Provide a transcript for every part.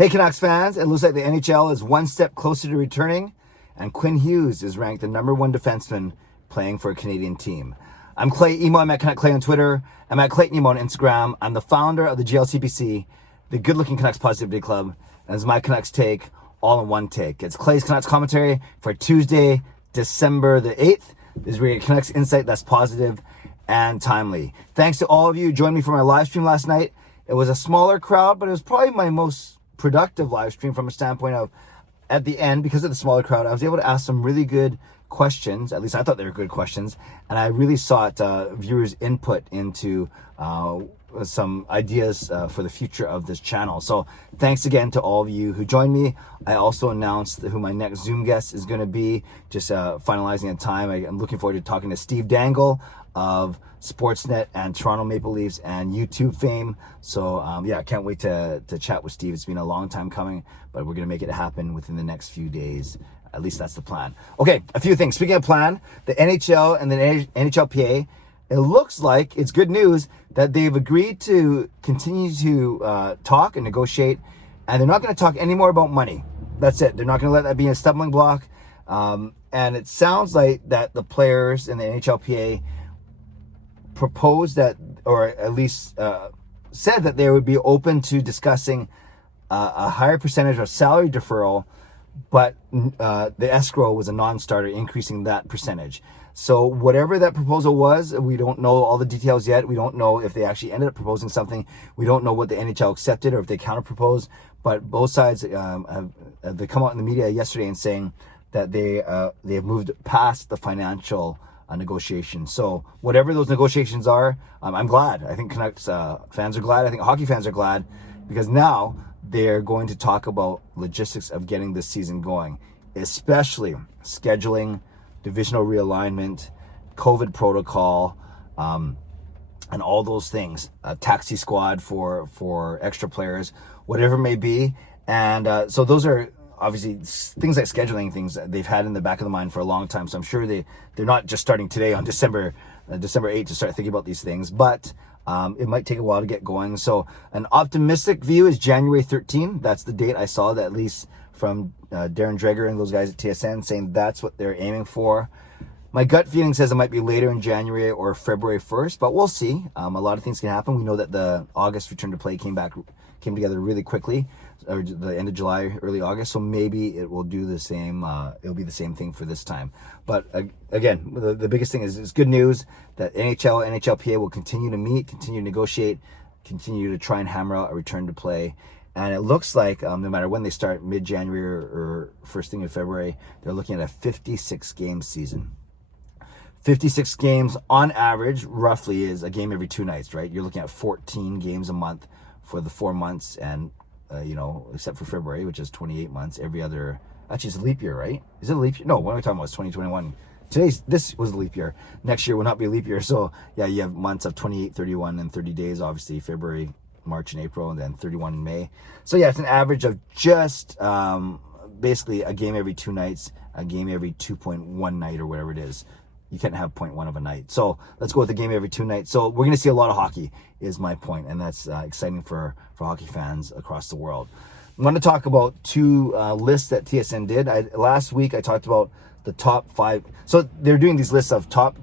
Hey Canucks fans, it looks like the NHL is one step closer to returning, and Quinn Hughes is ranked the #1 defenseman playing for a Canadian team. I'm Clay Emo, I'm at Canuck Clay on Twitter, I'm at Clayton Emo on Instagram. I'm the founder of the GLCPC, the Good Looking Canucks Positivity Club, and it's my Canucks take, all in one take. It's Clay's Canucks commentary for Tuesday, December the 8th. This is where you get Canucks insight that's positive and timely. Thanks to all of you who joined me for my live stream last night. It was a smaller crowd, but it was probably my most productive live stream from a standpoint of, at the end, because of the smaller crowd, I was able to ask some really good questions. At least I thought they were good questions, and I really sought viewers' input into some ideas for the future of this channel. So thanks again to all of you who joined me. I also announced who my next Zoom guest is going to be, just finalizing a time. I'm looking forward to talking to Steve Dangle of Sportsnet and Toronto Maple Leafs and YouTube fame. So yeah, I can't wait to chat with Steve. It's been a long time coming, but we're going to make it happen within the next few days. At least that's the plan. Okay, a few things. Speaking of plan, the NHL and the NHLPA, it looks like it's good news that they've agreed to continue to talk and negotiate, and they're not going to talk any more about money. That's it. They're not going to let that be a stumbling block. And it sounds like that the players in the NHLPA proposed that, or at least said that they would be open to discussing a higher percentage of salary deferral, but the escrow was a non-starter, increasing that percentage. So whatever that proposal was, we don't know all the details yet. We don't know if they actually ended up proposing something. We don't know what the NHL accepted or if they counter-proposed. But both sides have come out in the media yesterday and saying that they have moved past the financial negotiations. So whatever those negotiations are, I'm glad. I think Canucks fans are glad. I think hockey fans are glad, because now they're going to talk about logistics of getting this season going, especially scheduling, divisional realignment, COVID protocol, and all those things. A taxi squad for extra players, whatever it may be. And so those are obviously things like scheduling, things that they've had in the back of the mind for a long time. So I'm sure they're not just starting today on December 8th to start thinking about these things, but it might take a while to get going. So an optimistic view is January 13th. That's the date I saw, that at least from Darren Dreger and those guys at TSN, saying that's what they're aiming for. My gut feeling says it might be later in January or February 1st, but we'll see. A lot of things can happen. We know that the August return to play came together really quickly, or the end of July, early August. So maybe it will do the same. It'll be the same thing for this time. But again, the biggest thing is it's good news that NHL, NHLPA will continue to meet, continue to negotiate, continue to try and hammer out a return to play. And it looks like no matter when they start, mid-January or first thing in February, they're looking at a 56-game season. 56 games on average, roughly, is a game every 2 nights, right? You're looking at 14 games a month for the 4 months, and except for February, which is 28 months. Every other, actually, it's a leap year, right? Is it a leap year? No, what are we talking about? It's 2021. This was a leap year. Next year will not be a leap year. So yeah, you have months of 28, 31, and 30 days, obviously, February, March, and April, and then 31 in May. So yeah, it's an average of just basically a game every 2 nights, a game every 2.1 night, or whatever it is. You can't have 0.1 of a night. So let's go with the game every 2 nights. So we're going to see a lot of hockey, is my point, and that's exciting for hockey fans across the world. I want to talk about 2 lists that TSN did. Last week I talked about the top 5. So they're doing these lists of top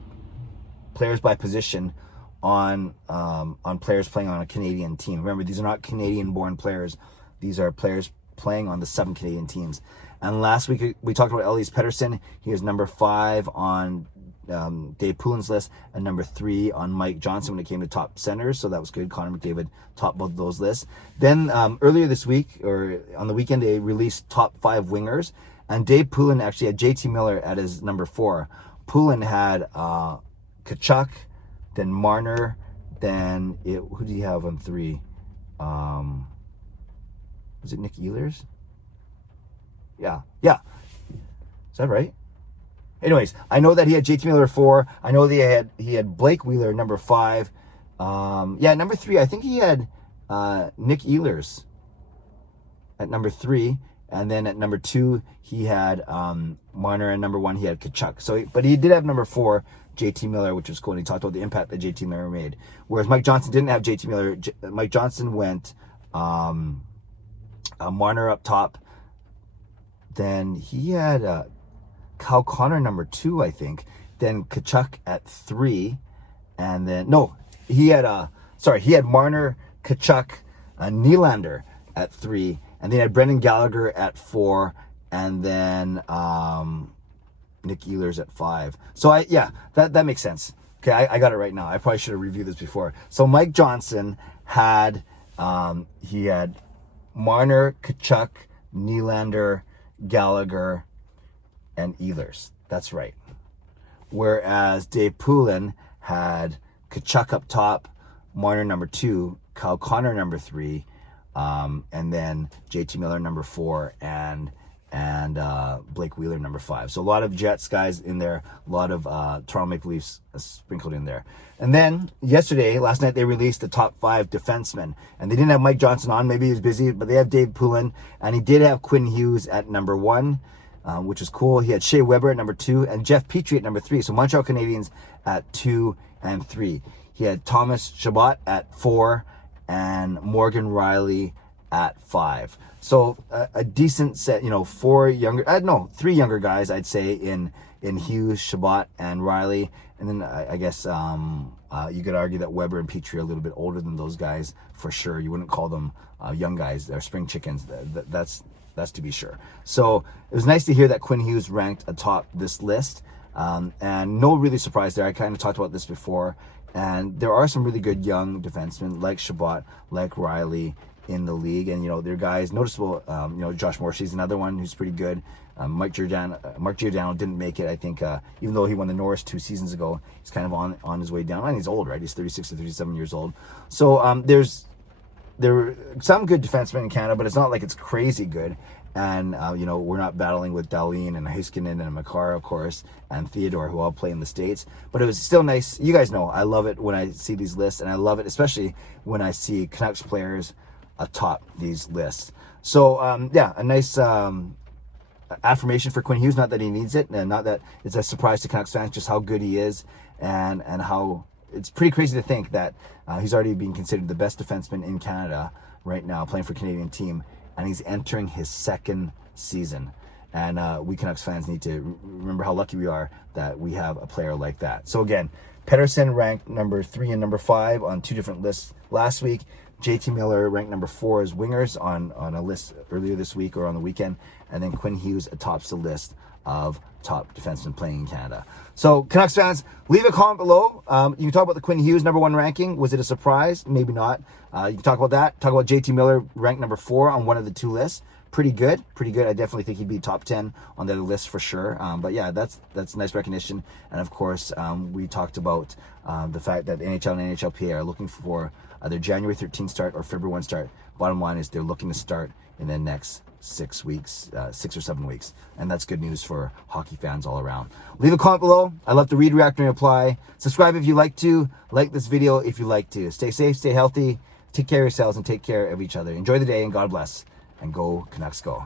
players by position on players playing on a Canadian team. Remember, these are not Canadian-born players. These are players playing on the 7 Canadian teams. And last week we talked about Elias Pettersson. He was number 5 on Dave Poulin's list, and number 3 on Mike Johnson when it came to top centers. So that was good. Connor McDavid topped both of those lists. Then earlier this week, or on the weekend, they released top 5 wingers, and Dave Poulin actually had JT Miller at his number 4. Poulin had Kachuk, then Marner, then who did he have on 3? Was it Nick Ehlers? Yeah. Is that right? Anyways, I know that he had JT Miller 4. I know that he had Blake Wheeler number 5. Number 3, I think he had Nick Ehlers at number 3. And then at number 2, he had Marner, and number 1, he had Kachuk. So, but he did have number 4, JT Miller, which was cool. And he talked about the impact that JT Miller made. Whereas Mike Johnson didn't have JT Miller. Mike Johnson went Marner up top. Then he had Kyle Connor number 2, I think. Then Tkachuk at 3. And then, no, he had Marner, Tkachuk, Nylander at 3. And then he had Brendan Gallagher at 4. And then Nick Ehlers at 5. So, that makes sense. Okay, I got it right now. I probably should have reviewed this before. So Mike Johnson had, he had Marner, Tkachuk, Nylander, Gallagher, and Ehlers. That's right. Whereas Dave Poulin had Tkachuk up top, Marner number 2, Kyle Connor number 3, and then JT Miller number 4, and Blake Wheeler number 5. So a lot of Jets guys in there, a lot of Toronto Maple Leafs sprinkled in there. And then last night, they released the top 5 defensemen. And they didn't have Mike Johnson on. Maybe he was busy, but they have Dave Poulin. And he did have Quinn Hughes at number 1, which is cool. He had Shea Weber at number 2 and Jeff Petrie at number 3. So Montreal Canadiens at 2 and 3. He had Thomas Chabot at 4 and Morgan Riley at 5. So a decent set, 3 younger guys, I'd say, in Hughes, Chabot, and Riley. And then I guess you could argue that Weber and Petrie are a little bit older than those guys for sure. You wouldn't call them young guys. They're spring chickens. That's to be sure. So it was nice to hear that Quinn Hughes ranked atop this list. And no really surprise there. I kind of talked about this before. And there are some really good young defensemen like Chabot, like Riley in the league. And, there are guys noticeable. Josh Morrissey's another one who's pretty good. Mark Giordano didn't make it. I think even though he won the Norris 2 seasons ago, he's kind of on his way down. And he's old, right? He's 36 to 37 years old. So there are some good defensemen in Canada, but it's not like it's crazy good. And, we're not battling with Dahlin and Heiskanen and Makar, of course, and Theodore, who all play in the States. But it was still nice. You guys know, I love it when I see these lists, and I love it especially when I see Canucks players atop these lists. So, a nice affirmation for Quinn Hughes. Not that he needs it, and not that it's a surprise to Canucks fans, just how good he is, and how it's pretty crazy to think that he's already being considered the best defenseman in Canada right now, playing for a Canadian team. And he's entering his 2nd season. And we Canucks fans need to remember how lucky we are that we have a player like that. So again, Pettersson ranked number 3 and number 5 on 2 different lists last week. JT Miller ranked number 4 as wingers on a list earlier this week or on the weekend. And then Quinn Hughes attops the list of top defensemen playing in Canada. So Canucks fans, leave a comment below. You can talk about the Quinn Hughes number 1 ranking. Was it a surprise? Maybe not. You can talk about that. Talk about JT Miller ranked number 4 on one of the 2 lists. Pretty good. I definitely think he'd be top 10 on the other list for sure. But yeah, that's nice recognition. And of course, we talked about the fact that the NHL and NHLPA are looking for either January 13th start or February 1 start. Bottom line is they're looking to start in the next 6 weeks, 6 or 7 weeks. And that's good news for hockey fans all around. Leave a comment below. I love to read, react, and reply. Subscribe if you like to. Like this video if you like to. Stay safe, stay healthy. Take care of yourselves and take care of each other. Enjoy the day and God bless. And go Canucks go.